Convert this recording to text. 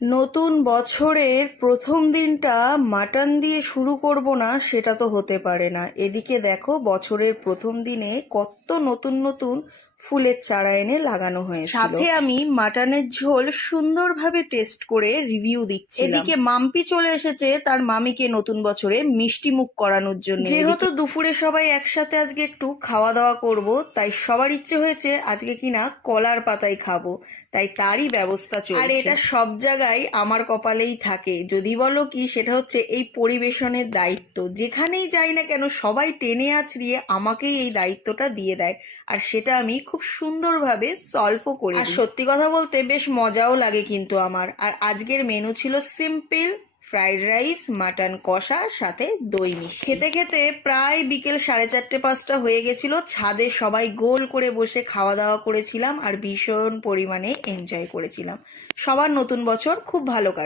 নতুন বছরের প্রথম দিনটা মাটন দিয়ে শুরু করব না সেটা তো হতে পারে না। এদিকে দেখো বছরের প্রথম দিনে কত নতুন নতুন ফুলের চারা এনে লাগানো হয়েছিল। সাথে আমি মাটনের ঝোল সুন্দরভাবে টেস্ট করে রিভিউ দিচ্ছি। এদিকে মাম্পি চলে এসেছে তার মামিকে নতুন বছরে মিষ্টি মুখ করানোর জন্য। যেহেতু দুপুরে সবাই একসাথে আজকে একটু খাওয়া দাওয়া করব, তাই সবার ইচ্ছে হয়েছে আজকে কিনা কলার পাতায় খাবো, তাই তারই ব্যবস্থা চলছে। আর এটা সব জায়গায় আমার কপালেই থাকে, যদি বলো কি সেটা হচ্ছে এই পরিবেশনের দায়িত্ব। যেখানেই যাই না কেন সবাই টেনে আছড়িয়ে আমাকেই এই দায়িত্বটা দিয়ে দেয়, আর সেটা আমি খুব সুন্দরভাবে সলভও করি। আর সত্যি কথা বলতে বেশ মজাও লাগে কিন্তু আমার। আর আজকের মেনু ছিল সিম্পল ফ্রাইড রাইস, মাটন কষা, সাথে দই মিষ্টি। খেতে খেতে প্রায় বিকেল 4:30-5টা হয়ে গেছিল। ছাদে সবাই গোল করে বসে খাওয়া দাওয়া করেছিলাম আর ভীষণ পরিমাণে এনজয় করেছিলাম। সবার নতুন বছর খুব ভালো কাটে।